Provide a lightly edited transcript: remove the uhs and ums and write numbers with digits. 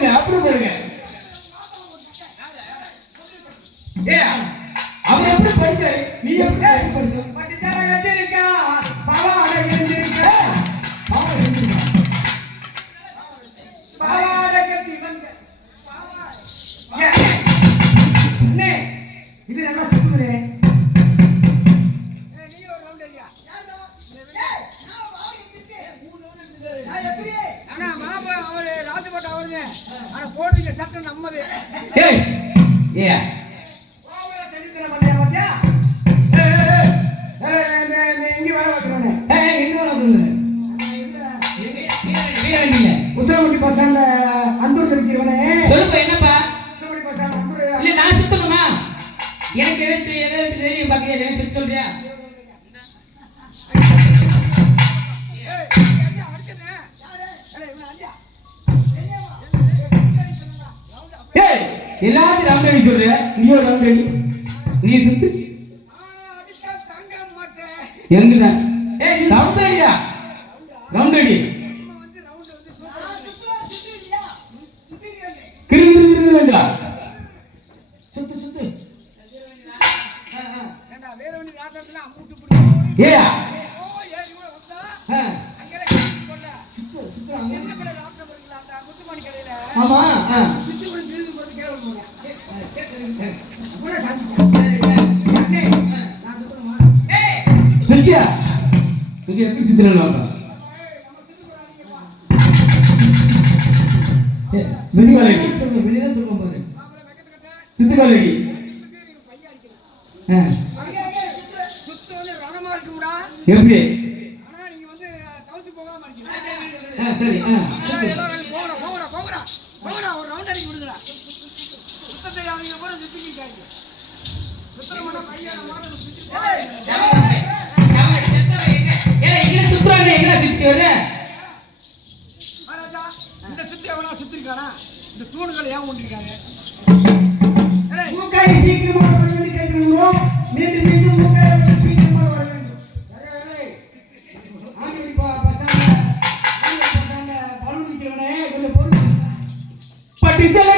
போடுங்க அப்படி போடுங்க. ஏ அவர் எப்படி படிச்சாரு நீ எப்படி படிச்ச? படிச்சாடா கத்திருக்கா பாவாடை கட்டிருக்கா பாவாடை கட்டிருக்கா பாவாடை கட்டி வந்து அண்ணே இது நல்லா சுத்துறே. நீ ஒரு ரவுண்ட் அடியா. ஏய் நான் வாடி கிட்டே 3 ரவுண்ட் எடுத்துறாரு. நான் எப்படி அண்ணா மாமா அவரே ராஜு போட்ட அவரே. ஆனா போடுங்க சட்டை நம்மது. ஏய் ஏ ஓவரா செலிப்ரேட் பண்ணியா பாத்தியா? இங்க வேலை பார்க்கறானே. எங்க வேலை பார்க்கறானே? வீரண்டில உசரமுடி பசங்க அந்தூர்ல இருக்கிறவனே. சொல்லுப்பா என்னப்பா? உசரமுடி பசங்க அந்தூர் இல்ல நான் சுத்தணுமா? எனக்கு எது தெரியும் பாக்கியா என்ன செக் சொல்றியா? ஏய் எல்லாத்தையும் ரவுண்ட் அடி சொல்ற நீ ஒரு ரவுண்ட் அடி நீ சுத்து அடிச்சா தங்க மாட்டேன் எங்கடா ஏய் ரவுண்ட் அடியா ரவுண்ட் அடி வந்து ரவுண்ட் வந்து சுத்துறியா கிரு கிரு கிருடா சுத்து சுத்து ஏண்டா வேற ஒண்ணு ராதத்துல அம்மூட்டு புடி ஏயா ஓ ஏ இவள வந்தா அங்கல கட்டி போடா சுத்து சுத்து அங்க என்ன பண்ண ராதத்துல போறீங்களா அந்த முத்துமானி கடையில ஆமா சுத்தி கூட மீது போட்டு கேவல போறேன் கூட சாந்தி அண்ணே நான் சுத்தமா ஏய் சுத்தியா சுத்தி எப்படி சுத்துறலாம் சுத்தி காலடி சொல்லு வெளியில சொல்ல பாரு சுத்தி காலடி சுத்து வந்து ரணமா இருக்கும்டா எப்படி ஆனா நீங்க வந்து கவுச்சி போகாம இருக்கீங்க சரி போங்கடா ஒரு ரவுண்ட் அடிக்க விடுங்கடா சுத்தத்தை அவங்க போற சுத்திக்கிட்டாங்க சுத்தம் பண்ண பையன மாடல் சுத்துறாங்க எங்க சுத்தி வர ராஜா இந்த சுத்தி எவனா சுத்திருக்கானா இந்த தூண்கள் ஏன் ஒண்டிருக்காங்க மூக்காய் சீக்கிரமா வர வேண்டி கேட்கிறோம் மீண்டும் மீண்டும் மூக்காய் சீக்கிரமா வர வேண்டும் ஆண்டி பசங்க பலூன் விக்கிறவனே கொஞ்சம் பொறுத்து பட்டிச்சல